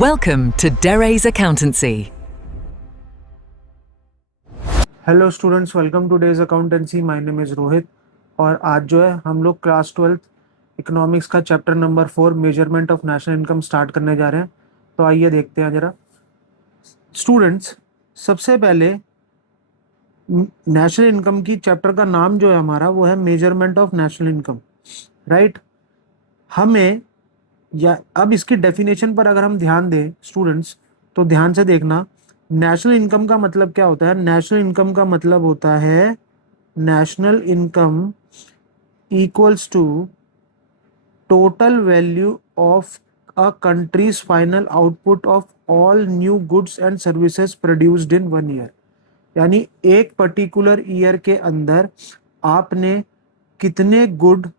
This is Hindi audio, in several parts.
Welcome to Dere's Accountancy. Hello students, welcome two days accountancy. My name is Rohit और आज जो है हम लोग क्लास 12th इकोनॉमिक्स का chapter number 4 measurement of national income start करने जा रहे हैं। तो आइए देखते हैं जरा। स्टूडेंट्स, सबसे पहले नेशनल इनकम की चैप्टर का नाम जो है हमारा वो है measurement of national income, right. हमें या अब इसकी डेफिनेशन पर अगर हम ध्यान दें स्टूडेंट्स, तो ध्यान से देखना। नेशनल इनकम का मतलब क्या होता है? नेशनल इनकम का मतलब होता है national income equals to total value of a country's final output of all new goods and services produced in 1 year. यानी एक पर्टिकुलर ईयर के अंदर आपने कितने गुड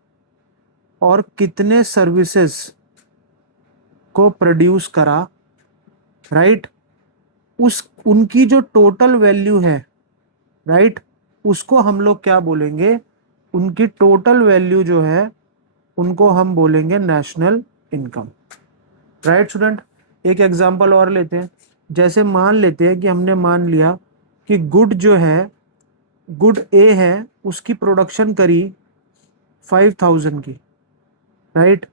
और कितने सर्विसेज को प्रोड्यूस करा, राइट। उनकी जो टोटल वैल्यू है, राइट, उसको हम लोग क्या बोलेंगे? उनकी टोटल वैल्यू जो है उनको हम बोलेंगे नेशनल इनकम, राइट स्टूडेंट। एक एग्जांपल और लेते हैं। जैसे मान लेते हैं कि हमने मान लिया कि गुड जो है, गुड ए है, उसकी प्रोडक्शन करी 5000 की, राइट।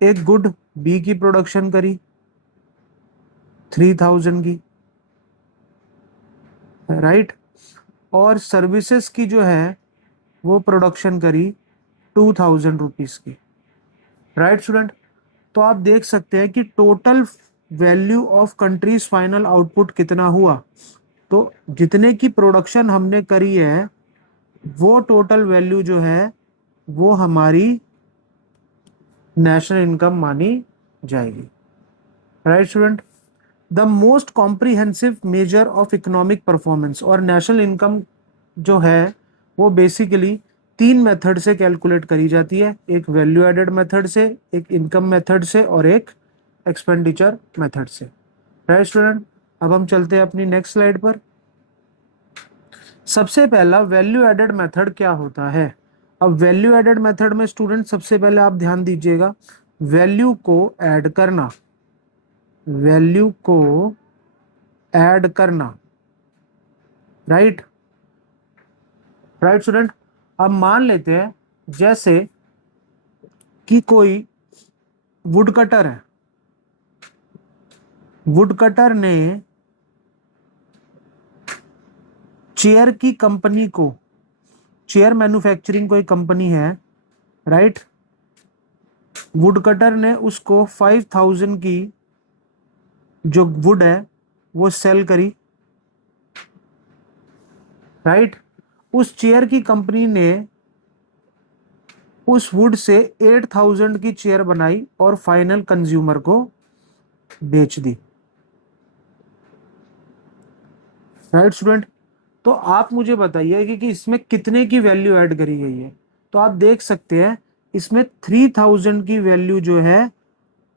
एक गुड बी की प्रोडक्शन करी 3000 की, राइट। और सर्विसेज की जो है वो प्रोडक्शन करी 2000 रुपीज़ की, राइट स्टूडेंट। तो आप देख सकते हैं कि total value of countries final output कितना हुआ। तो जितने की प्रोडक्शन हमने करी है वो टोटल वैल्यू जो है वो हमारी नेशनल इनकम मानी जाएगी, right student. The most comprehensive measure of economic performance. और नेशनल इनकम जो है वो बेसिकली 3 मेथड से कैलकुलेट करी जाती है। एक वैल्यू एडेड मेथड से, एक इनकम मेथड से और एक एक्सपेंडिचर मेथड से, राइट स्टूडेंट। अब हम चलते हैं अपनी नेक्स्ट स्लाइड पर। सबसे पहला वैल्यू एडेड मेथड क्या होता है? अब वैल्यू एडेड मेथड में स्टूडेंट सबसे पहले आप ध्यान दीजिएगा, वैल्यू को ऐड करना, वैल्यू को ऐड करना, राइट, राइट स्टूडेंट। अब मान लेते हैं जैसे कि कोई वुड कटर है, वुड कटर ने चेयर की कंपनी को, चेयर मैन्युफैक्चरिंग कोई कंपनी है, राइट। वुड कटर ने उसको 5000 की जो वुड है वो सेल करी, राइट। उस चेयर की कंपनी ने उस वुड से 8000 की चेयर बनाई और फाइनल कंज्यूमर को बेच दी, राइट स्टूडेंट। तो आप मुझे बताइए कि इसमें कितने की वैल्यू ऐड करी गई है। तो आप देख सकते हैं इसमें 3000 की वैल्यू जो है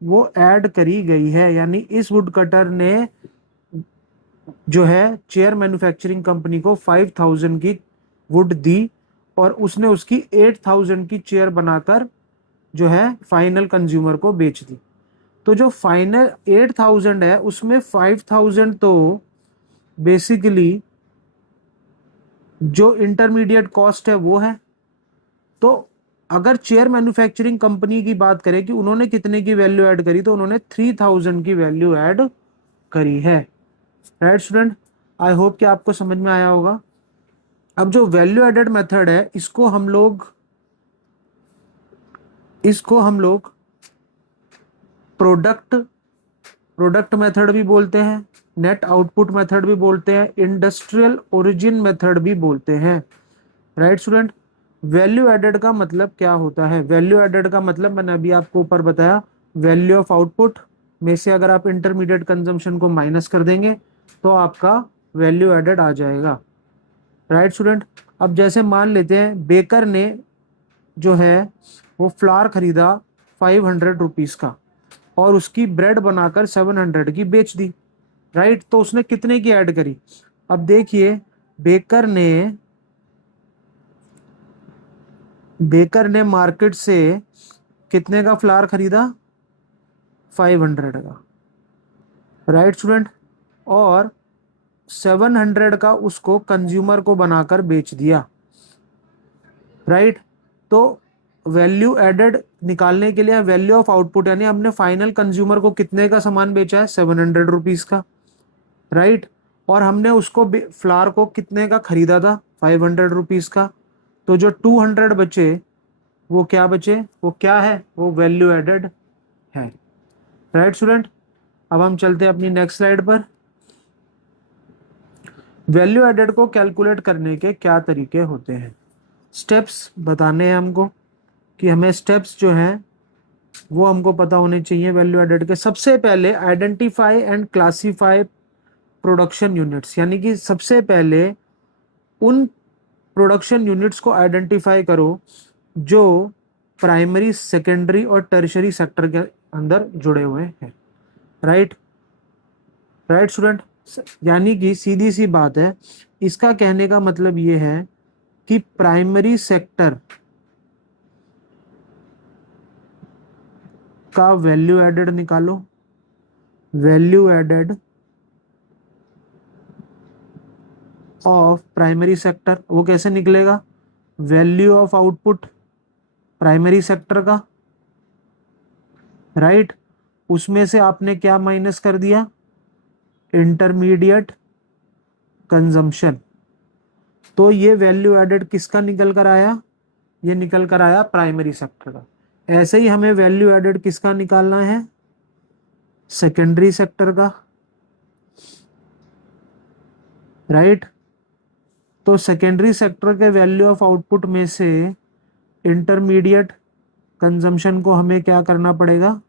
वो ऐड करी गई है। यानी इस वुड कटर ने जो है चेयर मैन्युफैक्चरिंग कंपनी को 5000 की वुड दी और उसने उसकी 8000 की चेयर बनाकर जो है फाइनल कंज्यूमर को बेच दी। तो जो फाइनल 8000 है उसमें 5000 तो बेसिकली जो इंटरमीडिएट कॉस्ट है वो है। तो अगर चेयर मैन्युफैक्चरिंग कंपनी की बात करें कि उन्होंने कितने की वैल्यू ऐड करी, तो उन्होंने 3000 की वैल्यू ऐड करी है, राइट स्टूडेंट। आई होप कि आपको समझ में आया होगा। अब जो वैल्यू एडेड मेथड है इसको हम लोग प्रोडक्ट प्रोडक्ट मेथड भी बोलते हैं, नेट आउटपुट मेथड भी बोलते हैं, इंडस्ट्रियल ओरिजिन मेथड भी बोलते हैं, राइट स्टूडेंट। वैल्यू एडेड का मतलब क्या होता है? वैल्यू एडेड का मतलब मैंने अभी आपको ऊपर बताया, वैल्यू ऑफ आउटपुट में से अगर आप इंटरमीडिएट कंजम्पशन को माइनस कर देंगे तो आपका वैल्यू एडेड आ जाएगा, राइट स्टूडेंट। अब जैसे मान लेते हैं बेकर ने जो है वो फ्लावर खरीदा 500 रुपीज़ का और उसकी ब्रेड बनाकर 700 की बेच दी, राइट। तो उसने कितने की ऐड करी? अब देखिए बेकर ने मार्केट से कितने का फ्लावर खरीदा? 500 का, राइट स्टूडेंट, और 700 का उसको कंज्यूमर को बनाकर बेच दिया, राइट। तो वैल्यू एडेड निकालने के लिए वैल्यू ऑफ आउटपुट यानी हमने फाइनल कंज्यूमर को कितने का सामान बेचा है, 700 रुपीज का, राइट। और हमने उसको फ्लावर को कितने का खरीदा था, 500 रुपीज का। तो जो 200 बचे वो क्या बचे, वो क्या है, वो वैल्यू एडेड है, राइट स्टूडेंट। अब हम चलते हैं अपनी नेक्स्ट स्लाइड पर। वैल्यू एडेड को कैलकुलेट करने के क्या तरीके होते हैं, स्टेप्स बताने हैं हमको, कि हमें स्टेप्स जो हैं वो हमको पता होने चाहिए वैल्यू एडेड के। सबसे पहले identify and classify production units, यानी कि सबसे पहले उन प्रोडक्शन यूनिट्स को आइडेंटिफाई करो जो प्राइमरी, सेकेंडरी और टर्शरी सेक्टर के अंदर जुड़े हुए हैं, राइट। राइट स्टूडेंट, यानी कि सीधी सी बात है, इसका कहने का मतलब ये है कि प्राइमरी सेक्टर का वैल्यू एडेड निकालो, value added of primary sector, वो कैसे निकलेगा, value of output primary sector का, राइट। उसमें से आपने क्या माइनस कर दिया, इंटरमीडिएट कंजम्पशन। तो ये वैल्यू एडेड किसका निकल कर आया, ये निकल कर आया प्राइमरी सेक्टर का। ऐसे ही हमें वैल्यू एडेड किसका निकालना है, सेकेंडरी सेक्टर का, राइट। तो सेकेंडरी सेक्टर के वैल्यू ऑफ आउटपुट में से इंटरमीडिएट कंजम्पशन को हमें क्या करना पड़ेगा,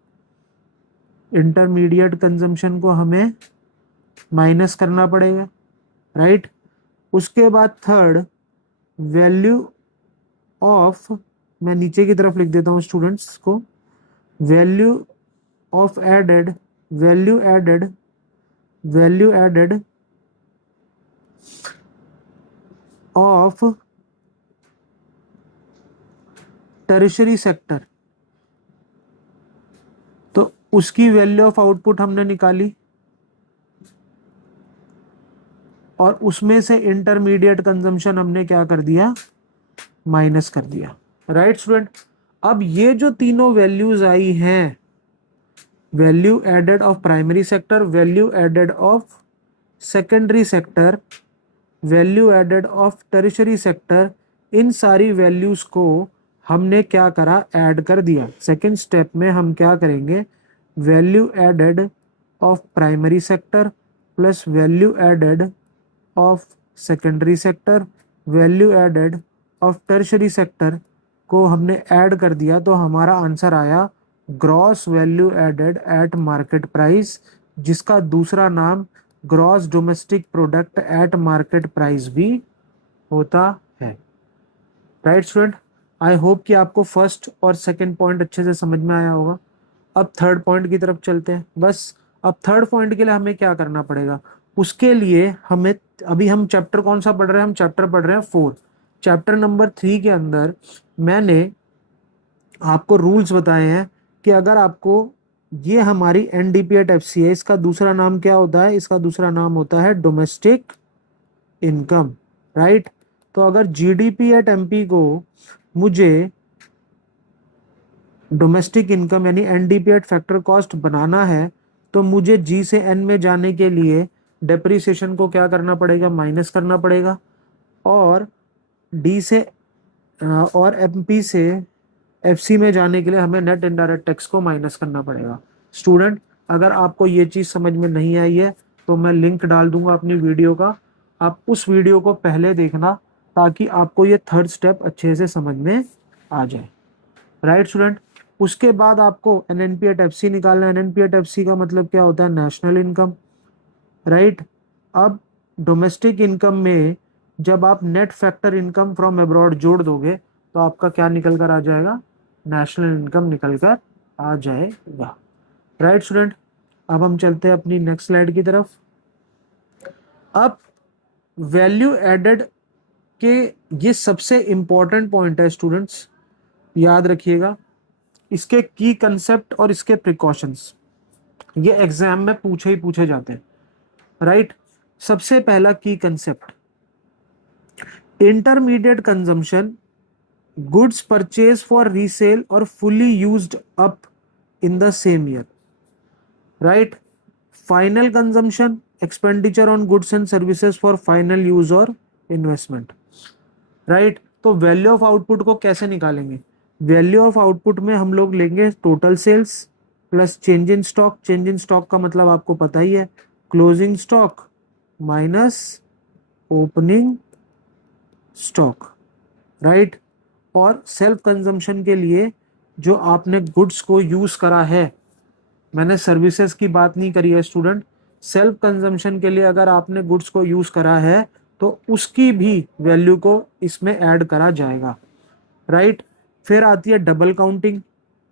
इंटरमीडिएट कंजम्पशन को हमें माइनस करना पड़ेगा, राइट। उसके बाद थर्ड, वैल्यू ऑफ, मैं नीचे की तरफ लिख देता हूं स्टूडेंट्स को, value of added, value added, value added of tertiary sector. तो उसकी वैल्यू ऑफ आउटपुट हमने निकाली और उसमें से इंटरमीडिएट कंजम्पशन हमने क्या कर दिया, माइनस कर दिया, राइट स्टूडेंट। अब ये जो तीनों वैल्यूज आई हैं, value added of primary sector, value added of secondary sector, value added of tertiary sector, इन सारी वैल्यूज को हमने क्या करा, ऐड कर दिया। सेकेंड स्टेप में हम क्या करेंगे, value added of primary sector plus value added of secondary sector, value added of tertiary sector को हमने ऐड कर दिया, तो हमारा आंसर आया gross value added at market price, जिसका दूसरा नाम gross domestic product at market price भी होता है, राइट स्टूडेंट। आई होप कि आपको फर्स्ट और सेकंड पॉइंट अच्छे से समझ में आया होगा। अब थर्ड पॉइंट की तरफ चलते हैं। बस अब थर्ड पॉइंट के लिए हमें क्या करना पड़ेगा, उसके लिए हमें, अभी हम चैप्टर कौन सा पढ़ रहे हैं, हम चैप्टर पढ़ रहे हैं 4। चैप्टर नंबर 3 के अंदर मैंने आपको रूल्स बताए हैं कि अगर आपको, ये हमारी एनडीपी एट एफसी है, इसका दूसरा नाम क्या होता है, इसका दूसरा नाम होता है डोमेस्टिक इनकम, राइट। तो अगर जीडीपी एट एमपी को मुझे डोमेस्टिक इनकम यानी एनडीपी एट फैक्टर कॉस्ट बनाना है, तो मुझे जी से एन में जाने के लिए डेप्रिसिएशन को क्या करना पड़ेगा, माइनस करना पड़ेगा, और डी से और एमपी से एफसी में जाने के लिए हमें नेट इनडायरेक्ट टैक्स को माइनस करना पड़ेगा। स्टूडेंट, अगर आपको ये चीज़ समझ में नहीं आई है तो मैं लिंक डाल दूंगा अपनी वीडियो का, आप उस वीडियो को पहले देखना ताकि आपको ये थर्ड स्टेप अच्छे से समझ में आ जाए, राइट स्टूडेंट। उसके बाद आपको एनएनपी एट एफसी निकालना है। एनएनपी एट एफसी का मतलब क्या होता है, नेशनल इनकम, राइट। अब डोमेस्टिक इनकम में जब आप net factor income from abroad जोड़ दोगे तो आपका क्या निकल कर आ जाएगा, नेशनल इनकम निकल कर आ जाएगा, राइट स्टूडेंट। अब हम चलते हैं अपनी नेक्स्ट स्लाइड की तरफ। अब वैल्यू एडेड के ये सबसे इंपॉर्टेंट पॉइंट है स्टूडेंट्स, याद रखिएगा इसके की कंसेप्ट और इसके प्रिकॉशंस। ये एग्जाम में पूछे ही पूछे जाते हैं, राइट। सबसे पहला की concept, intermediate consumption, goods purchase for resale और fully used up in the same year, right. Final consumption, expenditure on goods and services for final use और इन्वेस्टमेंट, राइट। तो वैल्यू ऑफ आउटपुट को कैसे निकालेंगे? वैल्यू ऑफ आउटपुट में हम लोग लेंगे total sales plus change in stock. Change in stock का मतलब आपको पता ही है, closing stock minus opening stock, right. और सेल्फ कंजम्पशन के लिए जो आपने गुड्स को यूज करा है, मैंने सर्विसेज की बात नहीं करी है स्टूडेंट, सेल्फ कंजम्पशन के लिए अगर आपने गुड्स को यूज करा है तो उसकी भी वैल्यू को इसमें ऐड करा जाएगा, राइट। फिर आती है डबल काउंटिंग,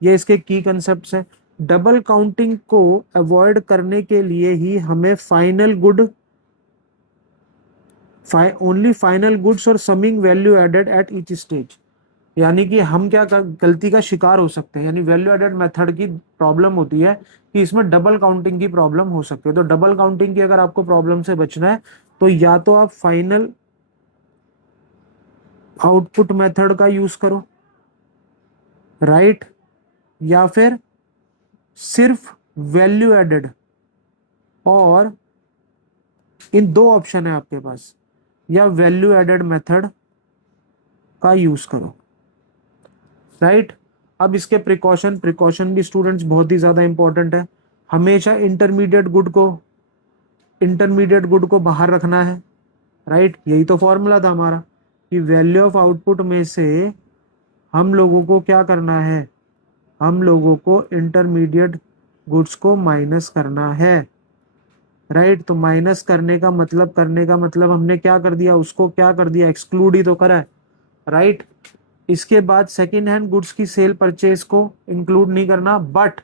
ये इसके की कंसेप्ट्स हैं। डबल काउंटिंग को अवॉइड करने के लिए ही हमें ओनली फाइनल गुड्स और summing value added at each stage, यानी कि हम क्या गलती का शिकार हो सकते हैं, यानी वैल्यू एडेड मेथड की प्रॉब्लम होती है कि इसमें डबल काउंटिंग की प्रॉब्लम हो सकती है। तो डबल काउंटिंग की अगर आपको प्रॉब्लम से बचना है तो या तो आप फाइनल आउटपुट मेथड का यूज करो, राइट, या फिर सिर्फ वैल्यू एडेड, और इन दो ऑप्शन है आपके पास, या वैल्यू एडेड मेथड का यूज करो, राइट। अब इसके प्रिकॉशन भी स्टूडेंट्स बहुत ही ज्यादा इंपॉर्टेंट है। हमेशा इंटरमीडिएट गुड को बाहर रखना है, राइट। यही तो फॉर्मूला था हमारा कि वैल्यू ऑफ आउटपुट में से हम लोगों को क्या करना है, हम लोगों को इंटरमीडिएट गुड्स को माइनस करना है, राइट। तो माइनस करने का मतलब हमने क्या कर दिया, उसको क्या कर दिया, एक्सक्लूड ही तो करा है, राइट। इसके बाद सेकेंड हैंड गुड्स की सेल परचेज को इंक्लूड नहीं करना, बट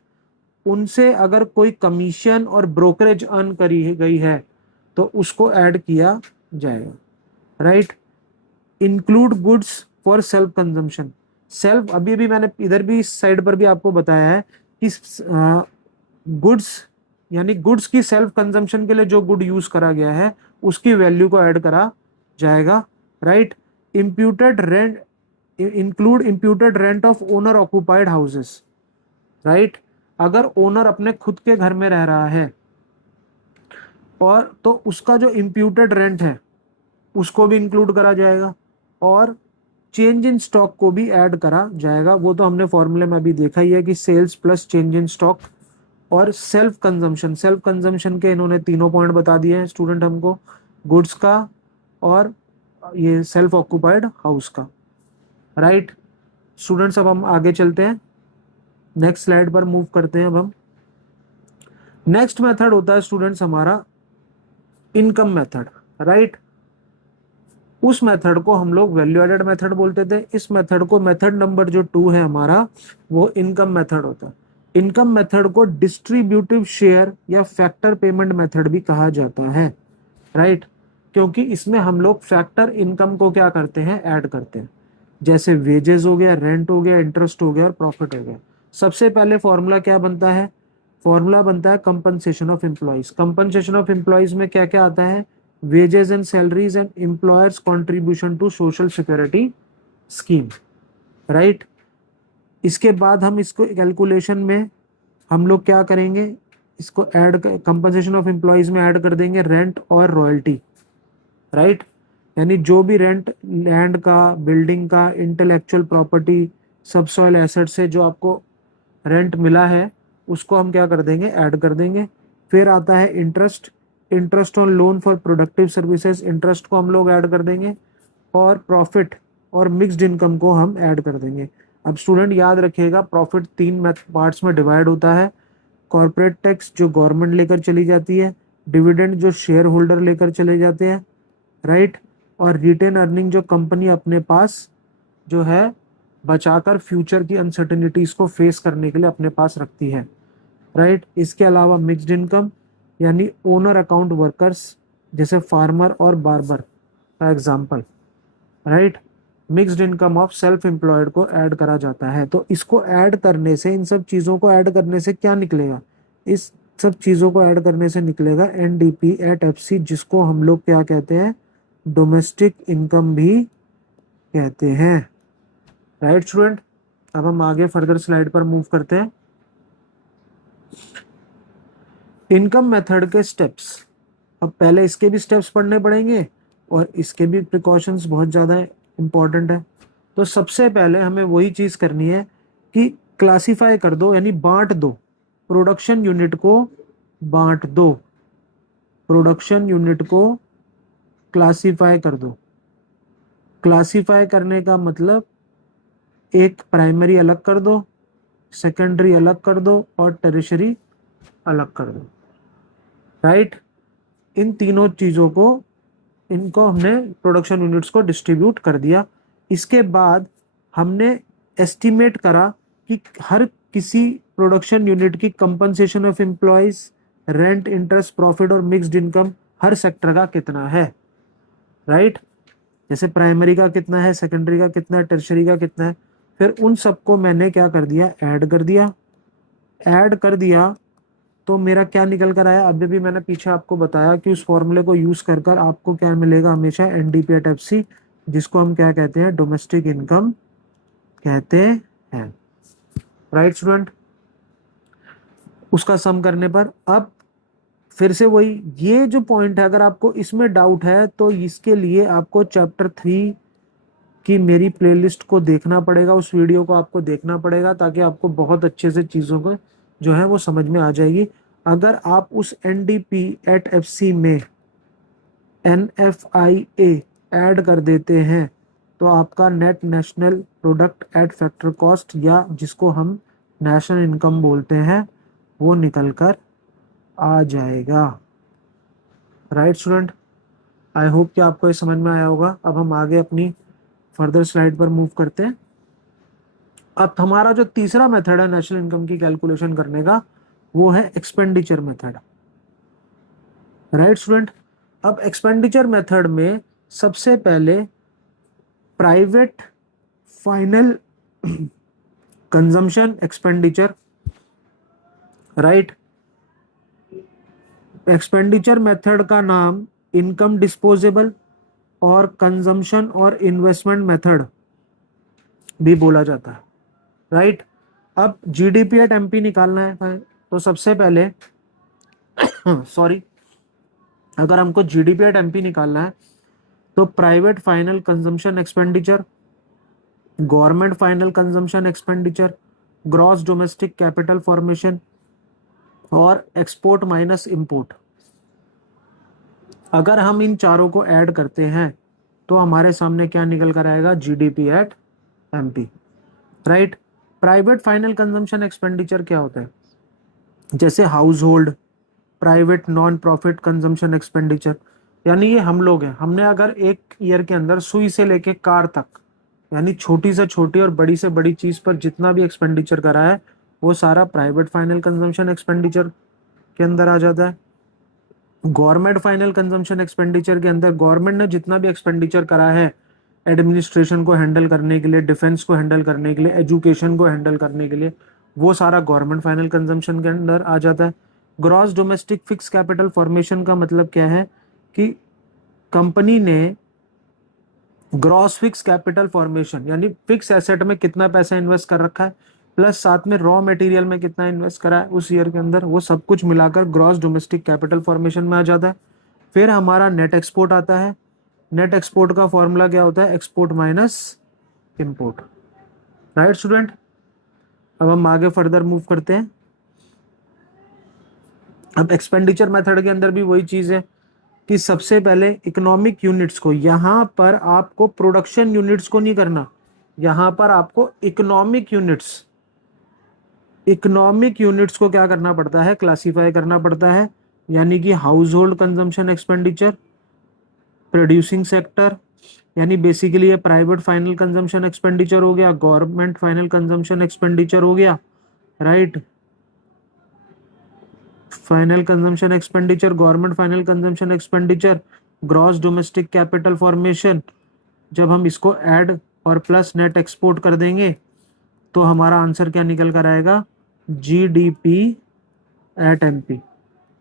उनसे अगर कोई कमीशन और ब्रोकरेज अर्न करी गई है तो उसको ऐड किया जाएगा, right. Include goods for self consumption, self अभी भी मैंने इधर भी इस साइड पर भी आपको बताया है कि गुड्स यानी गुड्स की सेल्फ कंजम्पशन के लिए जो गुड यूज करा गया है उसकी वैल्यू को ऐड करा जाएगा, right. Imputed rent, include imputed rent of owner occupied houses, right. अगर ओनर अपने खुद के घर में रह रहा है और तो उसका जो इम्प्यूटेड रेंट है उसको भी इंक्लूड करा जाएगा, और चेंज इन स्टॉक को भी ऐड करा जाएगा। वो तो हमने फॉर्मूले में अभी देखा ही है कि sales plus change in stock और सेल्फ कंजम्पशन के इन्होंने तीनों पॉइंट बता दिए हैं स्टूडेंट हमको, गुड्स का और ये सेल्फ ऑक्यूपाइड हाउस का, राइट। स्टूडेंट्स अब हम आगे चलते हैं, नेक्स्ट स्लाइड पर मूव करते हैं। अब हम नेक्स्ट मेथड होता है स्टूडेंट्स हमारा इनकम मेथड, राइट। उस मेथड को हम लोग वैल्यू एडेड मेथड बोलते थे। इस मेथड को मेथड नंबर जो 2 है हमारा वो इनकम मेथड होता है। इनकम मेथड को डिस्ट्रीब्यूटिव शेयर या फैक्टर पेमेंट मेथड भी कहा जाता है, राइट, क्योंकि इसमें हम लोग फैक्टर इनकम को क्या करते हैं, ऐड करते हैं, जैसे वेजेस हो गया, रेंट हो गया, इंटरेस्ट हो गया और प्रॉफिट हो गया। सबसे पहले फॉर्मूला क्या बनता है, फॉर्मूला बनता है compensation of employees. Compensation of employees में क्या क्या आता है, wages and salaries and employers contribution to social security scheme, right। इसके बाद हम इसको कैलकुलेशन में हम लोग क्या करेंगे, इसको ऐड कंपनसेशन ऑफ एम्प्लॉइज में ऐड कर देंगे रेंट और रॉयल्टी, राइट। यानी जो भी रेंट लैंड का, बिल्डिंग का, इंटेलेक्चुअल प्रॉपर्टी, सबसॉइल एसेट से जो आपको रेंट मिला है उसको हम क्या कर देंगे, ऐड कर देंगे। फिर आता है interest on loan for productive services, interest को हम लोग ऐड कर देंगे, और प्रॉफिट और मिक्स्ड इनकम को हम ऐड कर देंगे। अब स्टूडेंट याद रखिएगा प्रॉफिट 3 पार्ट्स में डिवाइड होता है, कॉर्पोरेट टैक्स जो गवर्नमेंट लेकर चली जाती है, डिविडेंड जो शेयर होल्डर लेकर चले जाते हैं, राइट, और रिटेन अर्निंग जो कंपनी अपने पास जो है बचाकर फ्यूचर की अनसर्टेनिटीज को फेस करने के लिए अपने पास रखती है, राइट। इसके अलावा मिक्स्ड इनकम यानी ओनर अकाउंट वर्कर्स जैसे फार्मर और बार्बर का example, right. Mixed income of self employed को ऐड करा जाता है। तो इसको ऐड करने से, इन सब चीज़ों को ऐड करने से क्या निकलेगा, इस सब चीज़ों को ऐड करने से निकलेगा एनडीपी एट एफसी, जिसको हम लोग क्या कहते हैं, डोमेस्टिक इनकम भी कहते हैं। राइट स्टूडेंट, अब हम आगे फर्दर स्लाइड पर मूव करते हैं। इनकम मेथड के स्टेप्स, अब पहले इसके भी स्टेप्स पढ़ने पड़ेंगे और इसके भी प्रिकॉशंस बहुत ज़्यादा इंपॉर्टेंट है। तो सबसे पहले हमें वही चीज़ करनी है कि क्लासिफाई कर दो, यानी बांट दो, प्रोडक्शन यूनिट को बांट दो, प्रोडक्शन यूनिट को क्लासिफाई कर दो। क्लासिफाई करने का मतलब एक प्राइमरी अलग कर दो, सेकेंडरी अलग कर दो और टेरिशरी अलग कर दो। राइट, इन तीनों चीज़ों को, इनको हमने प्रोडक्शन यूनिट्स को डिस्ट्रीब्यूट कर दिया। इसके बाद हमने एस्टिमेट करा कि हर किसी प्रोडक्शन यूनिट की compensation of employees, rent, interest, profit और मिक्स्ड इनकम हर सेक्टर का कितना है। राइट, जैसे प्राइमरी का कितना है, सेकेंडरी का कितना है, टर्शरी का कितना है, फिर उन सबको मैंने क्या कर दिया, ऐड कर दिया। ऐड कर दिया तो मेरा क्या निकल कर आया, अभी भी मैंने पीछे आपको बताया कि उस फॉर्मूले को यूज कर कर आपको क्या मिलेगा, हमेशा एनडीपी एट एफसी, जिसको हम क्या कहते हैं, डोमेस्टिक इनकम कहते हैं। राइट स्टूडेंट, उसका सम करने पर अब फिर से वही, ये जो पॉइंट है, अगर आपको इसमें डाउट है तो इसके लिए आपको चैप्टर 3 की मेरी प्लेलिस्ट को देखना पड़ेगा, उस वीडियो को आपको देखना पड़ेगा, ताकि आपको बहुत अच्छे से चीज़ों को जो है वो समझ में आ जाएगी। अगर आप उस एनडीपी एट एफसी में एनएफआईए ऐड कर देते हैं तो आपका net national product at factor cost, या जिसको हम नेशनल इनकम बोलते हैं, वो निकल कर आ जाएगा। राइट स्टूडेंट, आई होप कि आपको ये समझ में आया होगा। अब हम आगे अपनी फर्दर स्लाइड पर मूव करते हैं। अब हमारा जो तीसरा मेथड है नेशनल इनकम की कैलकुलेशन करने का, वो है एक्सपेंडिचर मेथड। राइट स्टूडेंट, अब एक्सपेंडिचर मेथड में सबसे पहले private final consumption expenditure. Right, expenditure method का नाम इनकम डिस्पोजेबल और कंजम्पशन और इन्वेस्टमेंट मेथड भी बोला जाता है। राइट, अब जीडीपी एट एमपी निकालना है तो सबसे पहले सॉरी, अगर हमको जीडीपी एट एमपी निकालना है तो private final consumption expenditure, government final consumption expenditure, gross domestic capital formation और एक्सपोर्ट माइनस इंपोर्ट, अगर हम इन चारों को ऐड करते हैं तो हमारे सामने क्या निकल कर आएगा, GDP at MP. Right, private final consumption expenditure क्या होता है, जैसे house hold, private non profit consumption expenditure, यानी ये हम लोग हैं, हमने अगर एक ईयर के अंदर सुई से लेके कार तक, यानी छोटी से छोटी और बड़ी से बड़ी चीज पर जितना भी एक्सपेंडिचर करा है, वो सारा प्राइवेट फाइनल कंजम्पशन एक्सपेंडिचर के अंदर आ जाता है। गवर्नमेंट फाइनल कंजम्पशन एक्सपेंडिचर के अंदर गवर्नमेंट ने जितना भी एक्सपेंडिचर करा है एडमिनिस्ट्रेशन को हैंडल करने के लिए, डिफेंस को हैंडल करने के लिए, एजुकेशन को हैंडल करने के लिए, वो सारा गवर्नमेंट फाइनल कंजम्पशन के अंदर आ जाता है। Gross domestic fix capital formation का मतलब क्या है कि कंपनी ने ग्रॉस फिक्स कैपिटल फॉर्मेशन, यानी फिक्स एसेट में कितना पैसा इन्वेस्ट कर रखा है, प्लस साथ में रॉ मटेरियल में कितना इन्वेस्ट करा है उस ईयर के अंदर, वो सब कुछ मिलाकर ग्रॉस डोमेस्टिक कैपिटल फॉर्मेशन में आ जाता है। फिर हमारा नेट एक्सपोर्ट आता है। नेट एक्सपोर्ट का फॉर्मूला क्या होता है, export minus import. Right student, अब हम आगे फर्दर मूव करते हैं। अब एक्सपेंडिचर मेथड के अंदर भी वही चीज है कि सबसे पहले इकोनॉमिक यूनिट्स को, यहां पर आपको प्रोडक्शन यूनिट्स को नहीं करना, यहां पर आपको इकोनॉमिक यूनिट्स को क्या करना पड़ता है, क्लासिफाई करना पड़ता है। यानी कि house hold consumption expenditure, producing sector, यानी बेसिकली ये प्राइवेट फाइनल कंजम्पशन एक्सपेंडिचर हो गया, गवर्नमेंट फाइनल कंजम्पशन एक्सपेंडिचर हो गया। Right, final consumption expenditure, government final consumption expenditure, gross domestic capital formation, जब हम इसको ऐड और प्लस नेट एक्सपोर्ट कर देंगे तो हमारा आंसर क्या निकल कर आएगा, जीडीपी एट एमपी।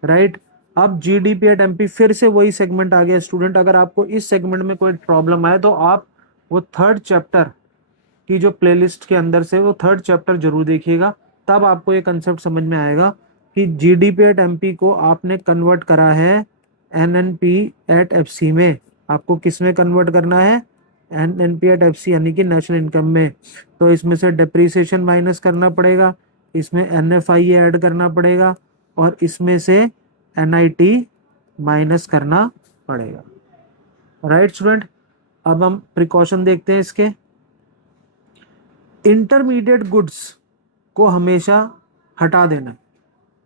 राइट। अब जीडीपी एट एमपी फिर से वही सेगमेंट आ गया स्टूडेंट। अगर आपको इस सेगमेंट में कोई प्रॉब्लम आए तो आप वो थर्ड चैप्टर की जो प्लेलिस्ट के अंदर से वो थर्ड चैप्टर जरूर देखिएगा, तब आपको ये कंसेप्ट समझ में आएगा कि जीडीपी एट एमपी को आपने कन्वर्ट करा है एनएनपी एट एफसी में। आपको किस में कन्वर्ट करना है? एनएनपी एट एफसी यानी कि नेशनल इनकम में। तो इसमें से डिप्रिसिएशन माइनस करना पड़ेगा, इसमें एनएफआई ऐड करना पड़ेगा और इसमें से एनआईटी माइनस करना पड़ेगा। राइट स्टूडेंट, अब हम प्रिकॉशन देखते हैं इसके। इंटरमीडिएट गुड्स को हमेशा हटा देना,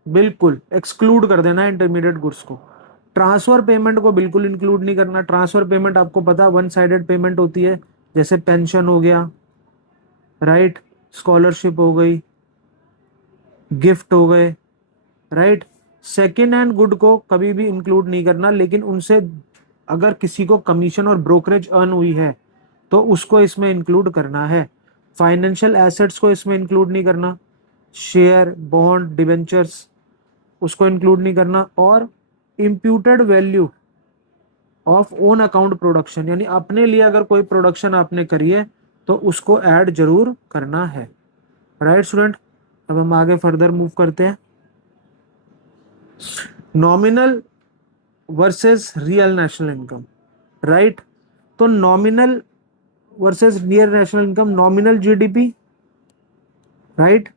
बिल्कुल एक्सक्लूड कर देना इंटरमीडिएट गुड्स को। ट्रांसफर पेमेंट को बिल्कुल इंक्लूड नहीं करना। ट्रांसफर पेमेंट आपको पता है वन साइडेड पेमेंट होती है, जैसे पेंशन हो गया, राइट, स्कॉलरशिप हो गई, गिफ्ट हो गए, राइट। सेकेंड हैंड गुड को कभी भी इंक्लूड नहीं करना, लेकिन उनसे अगर किसी को कमीशन और ब्रोकरेज अर्न हुई है तो उसको इसमें इंक्लूड करना है। फाइनेंशियल एसेट्स को इसमें इंक्लूड नहीं करना, शेयर, बॉन्ड, डिवेंचर्स उसको इंक्लूड नहीं करना। और imputed value of own account production, यानी अपने लिए अगर कोई प्रोडक्शन आपने करी है तो उसको ऐड जरूर करना है। राइट स्टूडेंट, अब हम आगे फर्दर मूव करते हैं। Nominal versus real national income, right. तो nominal versus real national income, nominal GDP, right,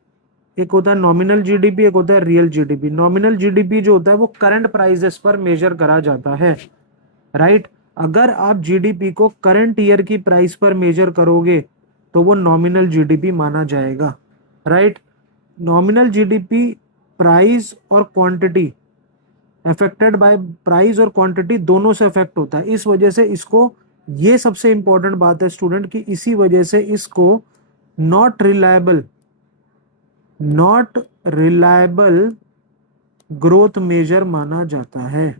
एक होता है नॉमिनल जीडीपी, एक होता है रियल जीडीपी। नॉमिनल जीडीपी जो होता है वो करंट प्राइसेस पर मेजर करा जाता है, राइट। अगर आप जीडीपी को करंट ईयर की प्राइस पर मेजर करोगे तो वो नॉमिनल जीडीपी माना जाएगा, राइट। नॉमिनल जीडीपी प्राइस और क्वांटिटी, अफेक्टेड बाय प्राइस और क्वांटिटी दोनों से अफेक्ट होता है। इस वजह से इसको, ये सबसे इंपॉर्टेंट बात है स्टूडेंट की, इसी वजह से इसको नॉट रिलायबल ग्रोथ मेजर माना जाता है।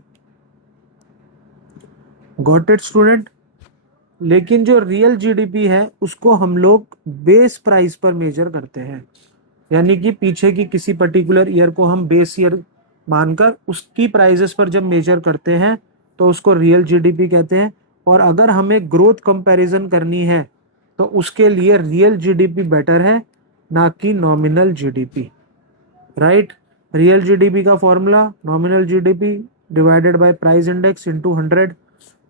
Got it student. लेकिन जो रियल जीडीपी है उसको हम लोग बेस प्राइस पर मेजर करते हैं, यानी कि पीछे की किसी पर्टिकुलर ईयर को हम बेस ईयर मानकर उसकी प्राइसेस पर जब मेजर करते हैं तो उसको रियल जीडीपी कहते हैं। और अगर हमें ग्रोथ कंपैरिजन करनी है तो उसके लिए रियल जीडीपी बेटर है, ना कि nominal GDP, right. Real GDP का formula nominal GDP divided by price index into 100।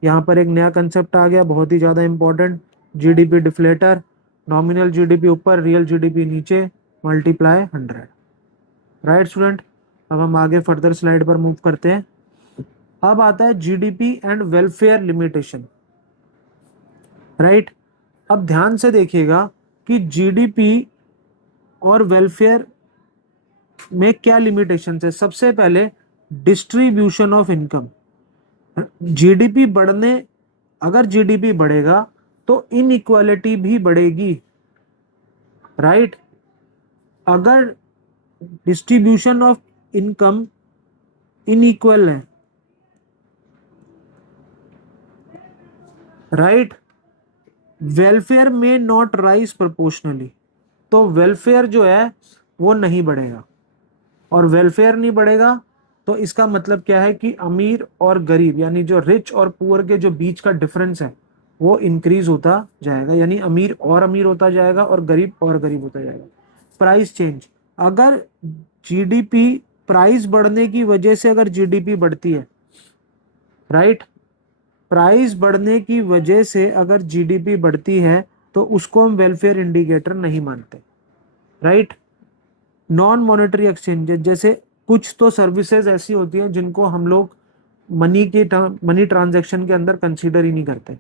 यहाँ पर एक नया कंसेप्ट आ गया, बहुत ही ज़्यादा important, GDP deflator. Nominal GDP ऊपर, रियल जीडीपी नीचे, मल्टीप्लाई 100। राइट स्टूडेंट, अब हम आगे फर्दर स्लाइड पर मूव करते हैं। अब आता है GDP and welfare limitation, right. अब ध्यान से देखिएगा कि जीडीपी और वेलफेयर में क्या लिमिटेशन है। सबसे पहले डिस्ट्रीब्यूशन ऑफ इनकम। जीडीपी बढ़ने, अगर जीडीपी बढ़ेगा तो इनइक्वालिटी भी बढ़ेगी, राइट। अगर डिस्ट्रीब्यूशन ऑफ इनकम इनइक्वल है, राइट, वेलफेयर में नॉट राइज प्रोपोर्शनली, तो वेलफेयर जो है वो नहीं बढ़ेगा। और वेलफेयर नहीं बढ़ेगा तो इसका मतलब क्या है कि अमीर और गरीब, यानी जो रिच और पुअर के जो बीच का डिफरेंस है वो इंक्रीज होता जाएगा, यानी अमीर और अमीर होता जाएगा और गरीब और गरीब होता जाएगा। प्राइस चेंज, अगर जीडीपी, प्राइस बढ़ने की वजह से अगर जीडीपी बढ़ती है, राइट, प्राइस बढ़ने की वजह से अगर जीडीपी बढ़ती है तो उसको हम वेलफेयर इंडिकेटर नहीं मानते, राइट। नॉन मॉनेटरी एक्सचेंजेस, जैसे कुछ तो सर्विसेज ऐसी होती हैं जिनको हम लोग मनी ट्रांजैक्शन के अंदर कंसीडर ही नहीं करते,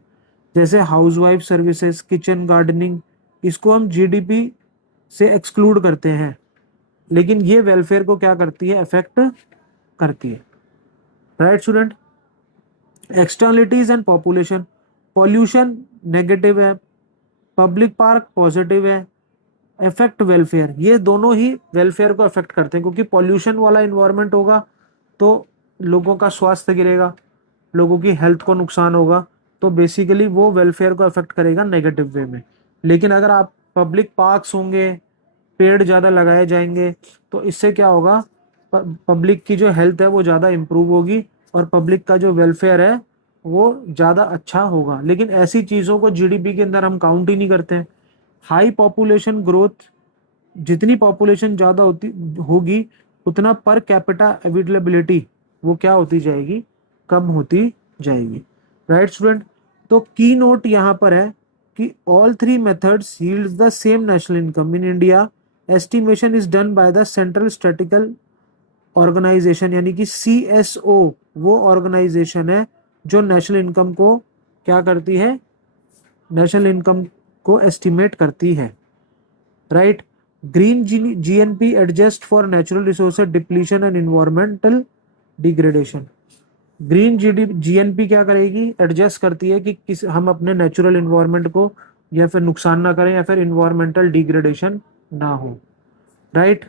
जैसे हाउसवाइफ सर्विसेज, किचन गार्डनिंग, इसको हम जीडीपी से एक्सक्लूड करते हैं, लेकिन ये वेलफेयर को क्या करती है, अफेक्ट करती है, right student. Externalities and population, pollution negative है, पब्लिक पार्क पॉजिटिव है, इफेक्ट वेलफेयर, ये दोनों ही वेलफेयर को अफेक्ट करते हैं, क्योंकि पॉल्यूशन वाला इन्वायरमेंट होगा तो लोगों का स्वास्थ्य गिरेगा, लोगों की हेल्थ को नुकसान होगा, तो बेसिकली वो वेलफेयर को अफेक्ट करेगा नेगेटिव वे में। लेकिन अगर आप पब्लिक पार्क्स होंगे, पेड़ ज़्यादा लगाए जाएंगे तो इससे क्या होगा, पब्लिक की जो हेल्थ है वो ज़्यादा इम्प्रूव होगी और पब्लिक का जो वेलफेयर है वो ज़्यादा अच्छा होगा। लेकिन ऐसी चीज़ों को जीडीपी के अंदर हम काउंट ही नहीं करते हैं। हाई पॉपुलेशन ग्रोथ, जितनी पॉपुलेशन ज़्यादा होती होगी उतना पर कैपिटा अवेलेबिलिटी वो क्या होती जाएगी, कम होती जाएगी। राइट स्टूडेंट, तो की नोट यहाँ पर है कि all three methods yields the same national income in India. Estimation is done by the central statical organisation, यानी कि CSO वो ऑर्गेनाइजेशन है जो नेशनल इनकम को क्या करती है, नेशनल इनकम को एस्टिमेट करती है। Right, green GNP adjust for natural resources depletion and environmental degradation. Green GNP क्या करेगी, एडजस्ट करती है कि किस हम अपने नेचुरल इन्वायरमेंट को या फिर नुकसान ना करें या फिर इन्वायरमेंटल डिग्रेडेशन ना हो। राइट,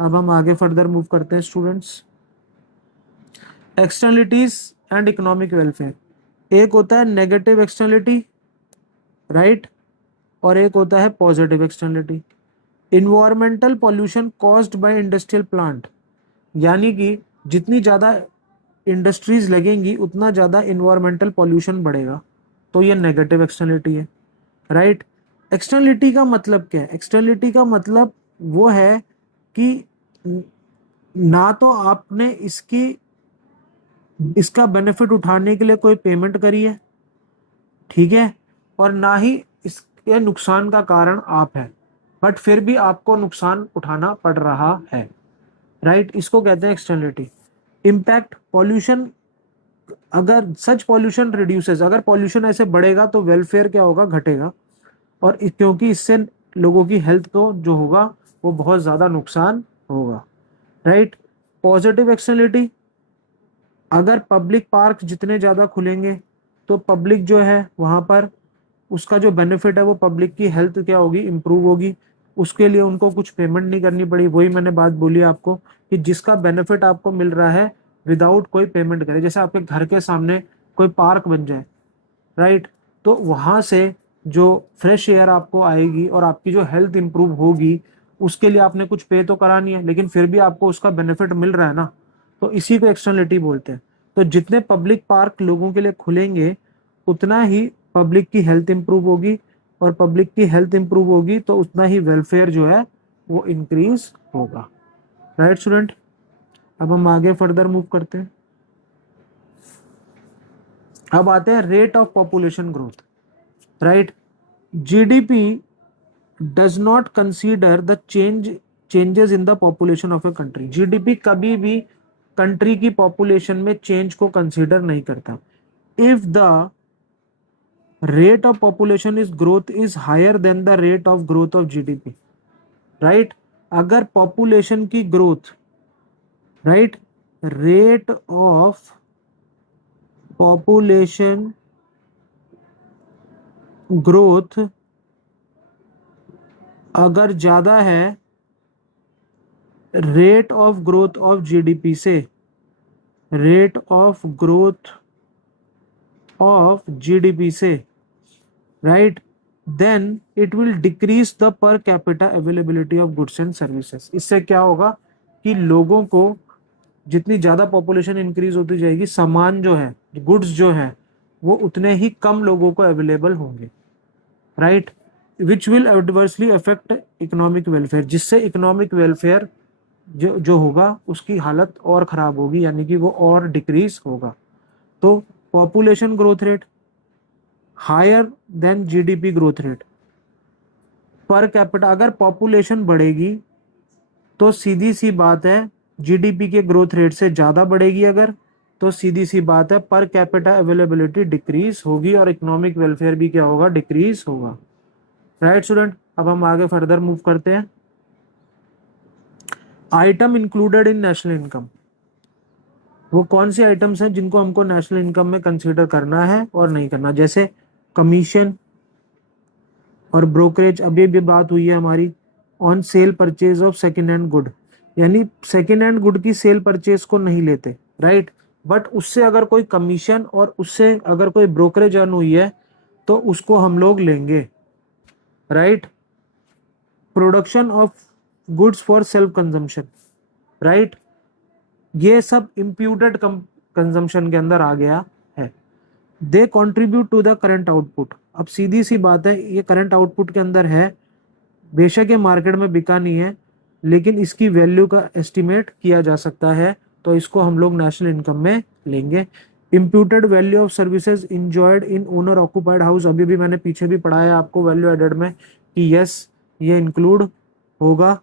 अब हम आगे फर्दर मूव करते हैं students. Externalities and economic welfare. एक होता है नेगेटिव एक्सटर्नलिटी, राइट, और एक होता है positive externality. Environmental pollution caused by industrial plant, यानी कि जितनी ज़्यादा इंडस्ट्रीज लगेंगी उतना ज़्यादा इन्वायरमेंटल पॉल्यूशन बढ़ेगा, तो ये नेगेटिव एक्सटर्नलिटी है। राइट, एक्सटर्नलिटी का मतलब क्या है? एक्सटर्नलिटी का मतलब वो है कि ना तो आपने इसका बेनिफिट उठाने के लिए कोई पेमेंट करी है, ठीक है, और ना ही इसके नुकसान का कारण आप है, बट फिर भी आपको नुकसान उठाना पड़ रहा है। राइट, इसको कहते हैं एक्सटर्नलिटी। इम्पैक्ट पॉल्यूशन, अगर सच पॉल्यूशन रिड्यूसेस, अगर पॉल्यूशन ऐसे बढ़ेगा तो वेलफेयर क्या होगा, घटेगा, और क्योंकि इससे लोगों की हेल्थ को जो होगा वो बहुत ज़्यादा नुकसान होगा। राइट, पॉजिटिव एक्सटर्नलिटी, अगर पब्लिक पार्क जितने ज़्यादा खुलेंगे तो पब्लिक जो है वहाँ पर उसका जो बेनिफिट है वो पब्लिक की हेल्थ क्या होगी, इम्प्रूव होगी। उसके लिए उनको कुछ पेमेंट नहीं करनी पड़ी। वही मैंने बात बोली आपको कि जिसका बेनिफिट आपको मिल रहा है विदाउट कोई पेमेंट करे, जैसे आपके घर के सामने कोई पार्क बन जाए, राइट, तो वहाँ से जो फ्रेश एयर आपको आएगी और आपकी जो हेल्थ इंप्रूव होगी उसके लिए आपने कुछ पे तो करा नहीं है, लेकिन फिर भी आपको उसका बेनिफिट मिल रहा है ना, तो इसी को एक्सटर्नलिटी बोलते हैं। तो जितने पब्लिक पार्क लोगों के लिए खुलेंगे उतना ही पब्लिक की हेल्थ इंप्रूव होगी, और पब्लिक की हेल्थ इंप्रूव होगी तो उतना ही वेलफेयर जो है वो इंक्रीज होगा। राइट स्टूडेंट, अब हम आगे फर्दर मूव करते हैं। अब आते हैं rate of population growth. Right, GDP does not consider the changes in the population of a country. GDP कभी भी कंट्री की पॉपुलेशन में चेंज को कंसीडर नहीं करता। If the rate of population is growth is higher than the rate of growth of GDP, right, अगर population की growth, right, rate of population growth अगर ज्यादा है rate of growth of GDP से, rate of growth of GDP से, right, then it will decrease the per capita availability of goods and services। इससे क्या होगा कि लोगों को जितनी ज़्यादा पॉपुलेशन इंक्रीज होती जाएगी, सामान जो है, गुड्स जो है, वो उतने ही कम लोगों को अवेलेबल होंगे। Right, which will adversely affect economic welfare, जिससे इकोनॉमिक वेलफेयर जो होगा उसकी हालत और ख़राब होगी, यानी कि वो और डिक्रीज होगा। तो population growth rate higher than GDP growth rate per capita, अगर पॉपुलेशन बढ़ेगी तो सीधी सी बात है जीडीपी के ग्रोथ रेट से ज़्यादा बढ़ेगी, अगर तो सीधी सी बात है पर कैपिटा अवेलेबिलिटी डिक्रीज होगी और इकोनॉमिक वेलफेयर भी क्या होगा, डिक्रीज होगा। राइट स्टूडेंट, अब हम आगे फर्दर मूव करते हैं। Item included in national income, वो कौन से आइटम्स हैं जिनको हमको नेशनल इनकम में कंसीडर करना है और नहीं करना, जैसे कमीशन और ब्रोकरेज। अभी भी बात हुई है हमारी on sale purchase of second hand good, यानी सेकेंड हैंड गुड की सेल परचेज को नहीं लेते, राइट, बट उससे अगर कोई कमीशन और उससे अगर कोई ब्रोकरेज अर्न हुई है तो उसको हम लोग लेंगे। Right, production of goods for self consumption, right, ये सब इम्प्यूटेड कंजम्पशन के अंदर आ गया है। They contribute to the current output. अब सीधी सी बात है, ये करंट आउटपुट के अंदर है, बेशक ये मार्केट में बिका नहीं है, लेकिन इसकी वैल्यू का एस्टिमेट किया जा सकता है, तो इसको हम लोग नेशनल इनकम में लेंगे। Imputed value of services enjoyed in owner occupied house, अभी भी मैंने पीछे भी पढ़ाया आपको वैल्यू एडेड में कि यस ये इंक्लूड होगा,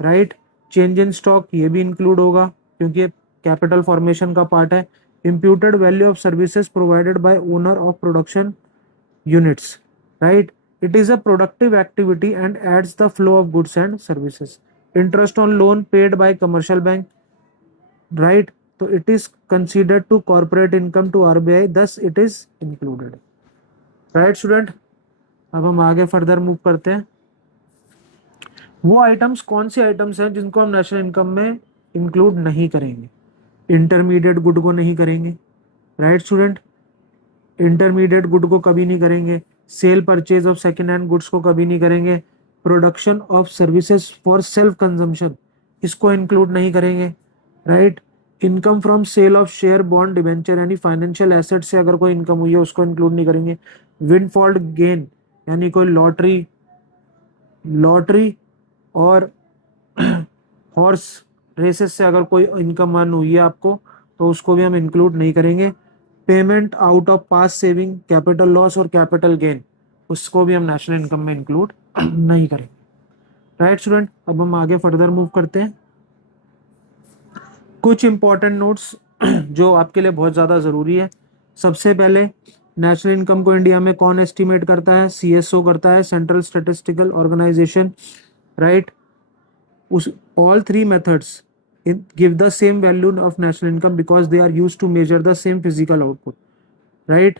राइट। चेंज इन स्टॉक ये भी इंक्लूड होगा क्योंकि ये कैपिटल फॉर्मेशन का पार्ट है। Imputed value of services provided by owner of production units, right. It is a productive activity and adds the flow of goods and services. Interest on loan paid by commercial bank, right? So it is considered to corporate income to RBI, thus it is included. Right student? अब हम आगे फर्दर मूव करते हैं। वो आइटम्स कौन से आइटम्स हैं जिनको हम नेशनल इनकम में इंक्लूड नहीं करेंगे? इंटरमीडिएट गुड को नहीं करेंगे, राइट स्टूडेंट। इंटरमीडिएट गुड को कभी नहीं करेंगे। Sale purchase of second hand goods को कभी नहीं करेंगे। Production of services for self consumption इसको इंक्लूड नहीं करेंगे, right. Income from sale of share bond debenture यानी फाइनेंशियल एसेट से अगर कोई इनकम हुई है उसको इंक्लूड नहीं करेंगे। विंडफॉल गेन यानी कोई लॉटरी और हॉर्स रेसेस से अगर कोई इनकम अर्न हुई है आपको तो उसको भी हम इंक्लूड नहीं करेंगे। Payment out of past saving, capital loss और कैपिटल गेन, उसको भी हम नेशनल इनकम में इंक्लूड नहीं करेंगे, राइट स्टूडेंट। अब हम आगे फर्दर मूव करते हैं। कुछ इंपॉर्टेंट नोट्स जो आपके लिए बहुत ज़्यादा ज़रूरी है। सबसे पहले नेशनल इनकम को इंडिया में कौन एस्टिमेट करता है? CSO करता है, सेंट्रल स्टैटिस्टिकल ऑर्गेनाइजेशन, राइट। उस all three methods give the same value of national income because they are used to measure the same physical output, right।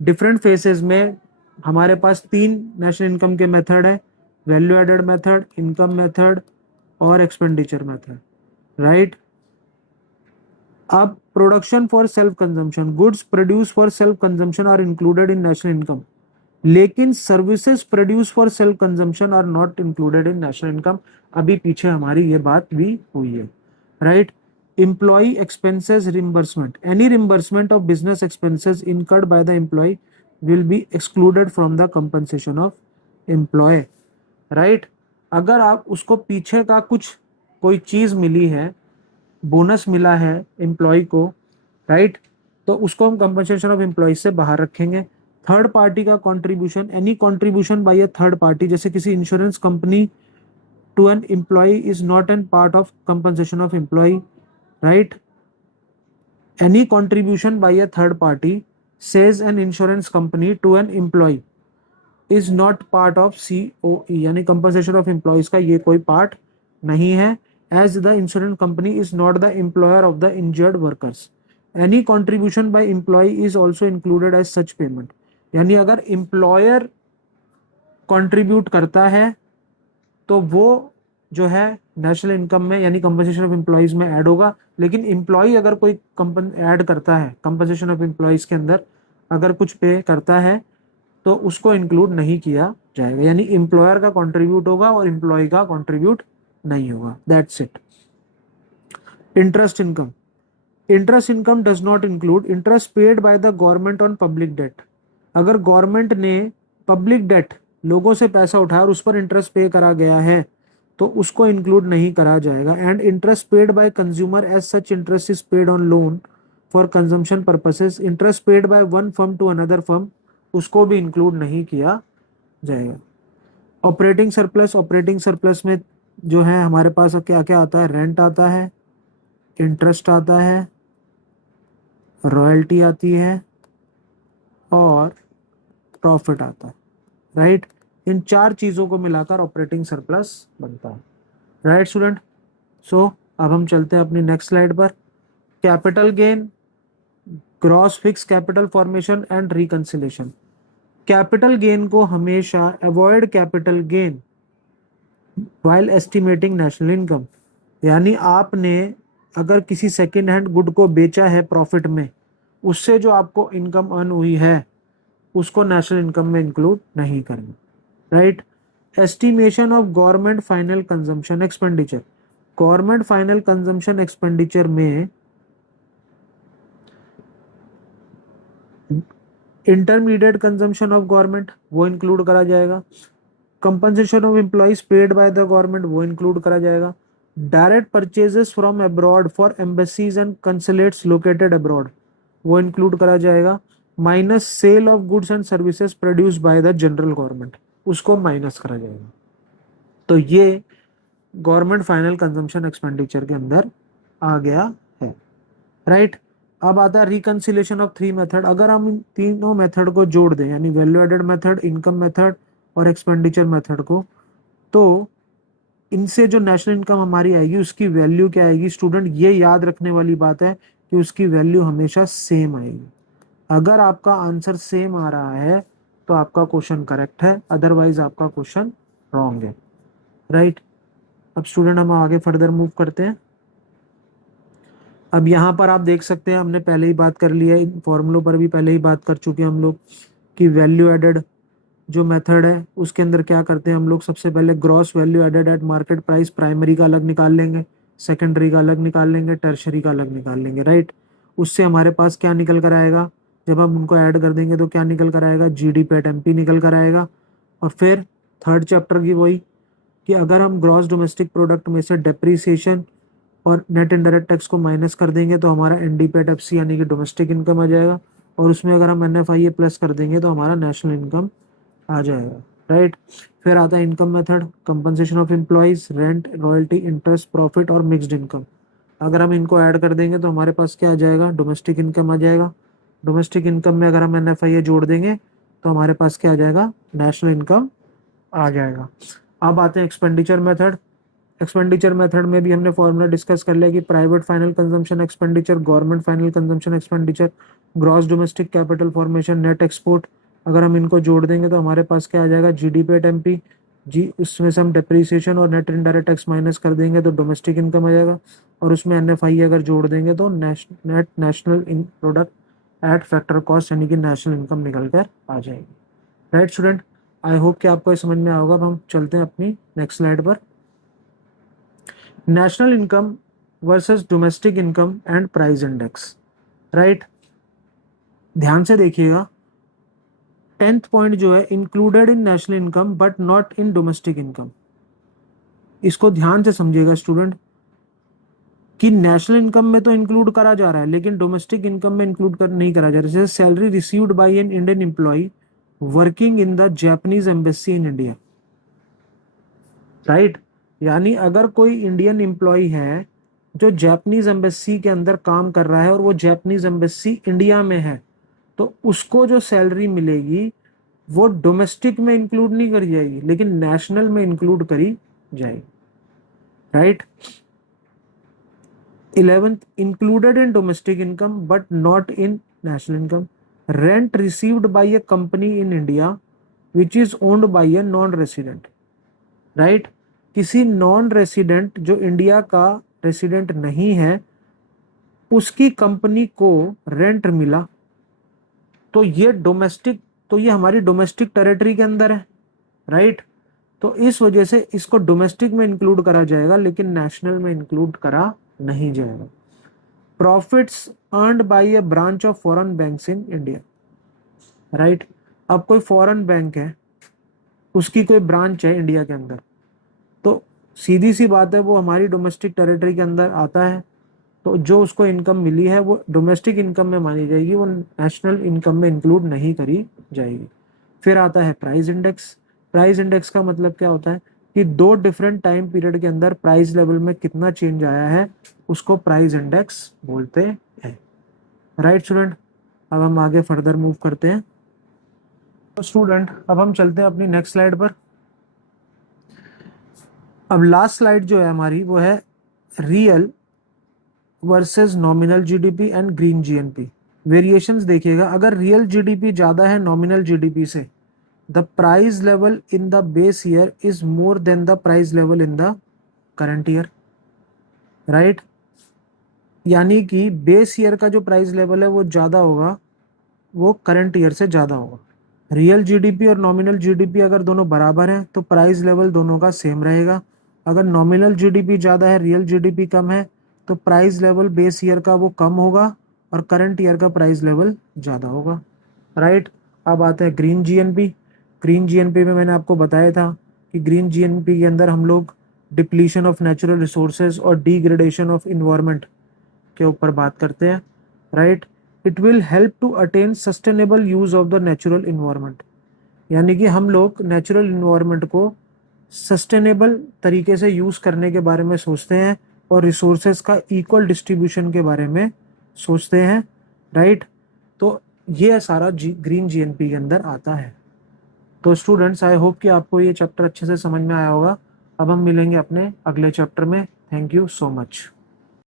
Different phases में हमारे पास 3 नेशनल इनकम के मेथड है, value added method, income method और एक्सपेंडिचर मेथड, राइट। अब production for self consumption, goods produce for self consumption are included in national income, लेकिन services produce for self consumption are not included in national income. अभी पीछे हमारी ये बात भी हुई है, right. Employ expenses reimbursement, any reimbursement of business expenses incurred by the employ will be excluded from the compensation of employ, right. अगर आप उसको पीछे का कुछ कोई चीज मिली है, बोनस मिला है एम्प्लॉय को, राइट, तो उसको हम कंपनसेशन ऑफ एम्प्लॉय से बाहर रखेंगे। थर्ड पार्टी का contribution, any contribution by a third party, जैसे किसी insurance company to an employee is not an part of compensation of employ, right. Any contribution by a third party says an insurance company to an employee is not part of COE यानी कंपनसेशन ऑफ एम्प्लॉयज का ये कोई पार्ट नहीं है, as the insurance company is not the employer of the injured workers. Any contribution by employee is also included as such payment, यानी अगर एम्प्लॉयर कंट्रीब्यूट करता है तो वो जो है नेशनल इनकम में यानी कंपनसेशन ऑफ एम्प्लॉयज में ऐड होगा, लेकिन एम्प्लॉय अगर कोई ऐड करता है कंपनसेशन ऑफ एम्प्लॉयज के अंदर, अगर कुछ पे करता है तो उसको इंक्लूड नहीं किया जाएगा, यानी एम्प्लॉयर का कंट्रीब्यूट होगा और एम्प्लॉय का कंट्रीब्यूट नहीं होगा, that's it. Interest income, interest income does not include interest paid by the government on public debt. अगर गवर्नमेंट ने पब्लिक डेट, लोगों से पैसा उठाया और उस पर इंटरेस्ट पे करा गया है तो उसको इंक्लूड नहीं करा जाएगा। And interest paid by consumer as such interest is paid on loan for consumption purposes, interest paid by one firm to another firm, उसको भी इंक्लूड नहीं किया जाएगा। ऑपरेटिंग सरप्लस, ऑपरेटिंग सरप्लस में जो है हमारे पास क्या क्या आता है? रेंट आता है, इंटरेस्ट आता है, रॉयल्टी आती है और प्रॉफिट आता है, राइट। इन 4 चीजों को मिलाकर ऑपरेटिंग सरप्लस बनता है, राइट स्टूडेंट। सो अब हम चलते हैं अपनी नेक्स्ट स्लाइड पर। Capital gain, gross fix capital formation and reconciliation. Capital gain को हमेशा avoid capital gain while estimating national income, यानी आपने अगर किसी सेकेंड हैंड गुड को बेचा है प्रॉफिट में, उससे जो आपको इनकम अर्न हुई है उसको नेशनल इनकम में इंक्लूड नहीं करना, right. Estimation of government final consumption expenditure, government final consumption expenditure में इंटरमीडिएट कंजम्पशन ऑफ गवर्नमेंट वो इंक्लूड करा जाएगा, compensation of employees paid by the government वो इंक्लूड करा जाएगा, direct purchases from abroad for embassies and consulates located abroad वो इंक्लूड करा जाएगा, minus sale of goods and services produce by the general government उसको माइनस करा जाएगा। तो ये गवर्नमेंट फाइनल कंजम्पशन एक्सपेंडिचर के अंदर आ गया है, राइट। अब आता है रिकंसिलेशन ऑफ थ्री मेथड। अगर हम इन तीनों मेथड को जोड़ दें, यानी value added method, income method और एक्सपेंडिचर मेथड को, तो इनसे जो नेशनल इनकम हमारी आएगी उसकी वैल्यू क्या आएगी स्टूडेंट, ये याद रखने वाली बात है कि उसकी वैल्यू हमेशा सेम आएगी। अगर आपका आंसर सेम आ रहा है तो आपका क्वेश्चन करेक्ट है, अदरवाइज आपका क्वेश्चन रॉन्ग है, राइट। अब स्टूडेंट हम आगे फर्दर मूव करते हैं। अब यहाँ पर आप देख सकते हैं हमने पहले ही बात कर लिया है, इन फॉर्मूलों पर भी पहले ही बात कर चुके हैं हम लोग कि वैल्यू एडेड जो मेथड है उसके अंदर क्या करते हैं हम लोग, सबसे पहले gross value added at market price, primary का अलग निकाल लेंगे, सेकेंडरी का अलग निकाल लेंगे, टर्शरी का अलग निकाल लेंगे, राइट। उससे हमारे पास क्या निकल कर आएगा, जब हम उनको ऐड कर देंगे तो क्या निकल कर आएगा, जीडीपी एट एमपी निकल कर आएगा। और फिर थर्ड चैप्टर की वही कि अगर हम ग्रॉस डोमेस्टिक प्रोडक्ट में से डेप्रीसिएशन और नेट इनडायरेक्ट टैक्स को माइनस कर देंगे तो हमारा एनडीपी एट एफसी यानी कि डोमेस्टिक इनकम आ जाएगा, और उसमें अगर हम एनएफआईए प्लस कर देंगे तो हमारा नेशनल इनकम आ जाएगा, राइट। फिर आता है income method, compensation of employees, rent, royalty, interest, profit और मिक्स्ड इनकम। अगर हम इनको ऐड कर देंगे तो हमारे पास क्या आ जाएगा, डोमेस्टिक इनकम आ जाएगा। डोमेस्टिक इनकम में अगर हम एनएफआईए जोड़ देंगे तो हमारे पास क्या आ जाएगा, नेशनल इनकम आ जाएगा। अब आते हैं एक्सपेंडिचर मेथड। एक्सपेंडिचर मेथड में भी हमने फॉर्मूला डिस्कस कर लिया कि private final consumption expenditure, government final consumption expenditure, gross domestic capital formation, net export. अगर हम इनको जोड़ देंगे तो हमारे पास क्या आ जाएगा, जीडीपी एट एमपी जी, उसमें से हम डेप्रीसिएशन और नेट इनडायरेक्ट टैक्स माइनस कर देंगे तो डोमेस्टिक इनकम आ जाएगा, और उसमें एनएफआई अगर जोड़ देंगे तो net national in product at factor cost यानी कि नेशनल इनकम निकल कर आ जाएगी, राइट स्टूडेंट। आई होप कि आपको ये समझ में आएगा। अब हम चलते हैं अपनी नेक्स्ट स्लाइड पर। National income versus domestic income and price index, right. ध्यान से देखिएगा, 10th पॉइंट जो है included in national income but not in domestic income. इसको ध्यान से समझिएगा स्टूडेंट कि नेशनल इनकम में तो इंक्लूड करा जा रहा है लेकिन डोमेस्टिक इनकम में इंक्लूड नहीं करा जा रहा है। जैसे salary received by an Indian employee working in the Japanese embassy in India, right. यानी अगर कोई इंडियन एम्प्लॉय है जो जापानीज एम्बेसी के अंदर काम कर रहा है और वो जापानीज एम्बेसी इंडिया में है, तो उसको जो सैलरी मिलेगी वो डोमेस्टिक में इंक्लूड नहीं करी जाएगी लेकिन नेशनल में इंक्लूड करी जाएगी, right. 11th included in domestic income but not in national income, rent received by A company in India which is owned by a non resident, right. किसी नॉन रेसिडेंट जो इंडिया का रेसिडेंट नहीं है उसकी कंपनी को रेंट मिला तो ये डोमेस्टिक, तो ये हमारी डोमेस्टिक टेरिटरी के अंदर है, राइट। तो इस वजह से इसको डोमेस्टिक में इंक्लूड करा जाएगा लेकिन नेशनल में इंक्लूड करा नहीं जाएगा। Profits earned bye A branch of foreign banks in India, right. अब कोई फॉरेन बैंक है, उसकी कोई ब्रांच है इंडिया के अंदर, तो सीधी सी बात है वो हमारी डोमेस्टिक टेरिटरी के अंदर आता है, तो जो उसको इनकम मिली है वो डोमेस्टिक इनकम में मानी जाएगी, वो नेशनल इनकम में इंक्लूड नहीं करी जाएगी। फिर आता है प्राइस इंडेक्स। प्राइस इंडेक्स का मतलब क्या होता है कि दो डिफरेंट टाइम पीरियड के अंदर प्राइस लेवल में कितना चेंज आया है उसको प्राइस इंडेक्स बोलते हैं, राइट स्टूडेंट। अब हम आगे फर्दर मूव करते हैं। तो स्टूडेंट अब हम चलते हैं अपनी नेक्स्ट स्लाइड पर। अब लास्ट स्लाइड जो है हमारी वो है real versus nominal GDP and green GNP. Variations देखिएगा, अगर रियल जीडीपी ज़्यादा है नॉमिनल जीडीपी से, the price level in the base year is more than the price level in the current year, right. यानी कि बेस ईयर का जो प्राइस लेवल है वो ज़्यादा होगा, वो करंट ईयर से ज़्यादा होगा। रियल जीडीपी और नॉमिनल जीडीपी अगर दोनों बराबर हैं तो प्राइस लेवल दोनों का सेम रहेगा, अगर नॉमिनल जीडीपी ज़्यादा है, रियल जीडीपी कम है, तो प्राइस लेवल बेस ईयर का वो कम होगा और करंट ईयर का प्राइस लेवल ज़्यादा होगा, राइट। अब आते हैं ग्रीन जीएनपी। ग्रीन जीएनपी में मैंने आपको बताया था कि ग्रीन जीएनपी के अंदर हम लोग डिप्लीशन ऑफ नेचुरल रिसोर्सेज और डिग्रेडेशन ऑफ इन्वायरमेंट के ऊपर बात करते हैं, right. It will help to attain sustainable use of the natural environment, यानी कि हम लोग नेचुरल इन्वायरमेंट को सस्टेनेबल तरीके से यूज़ करने के बारे में सोचते हैं और रिसोर्सेज का इक्वल डिस्ट्रीब्यूशन के बारे में सोचते हैं, राइट। तो ये सारा ग्रीन जीएनपी के अंदर आता है। तो स्टूडेंट्स, आई होप कि आपको ये चैप्टर अच्छे से समझ में आया होगा। अब हम मिलेंगे अपने अगले चैप्टर में। Thank you so much.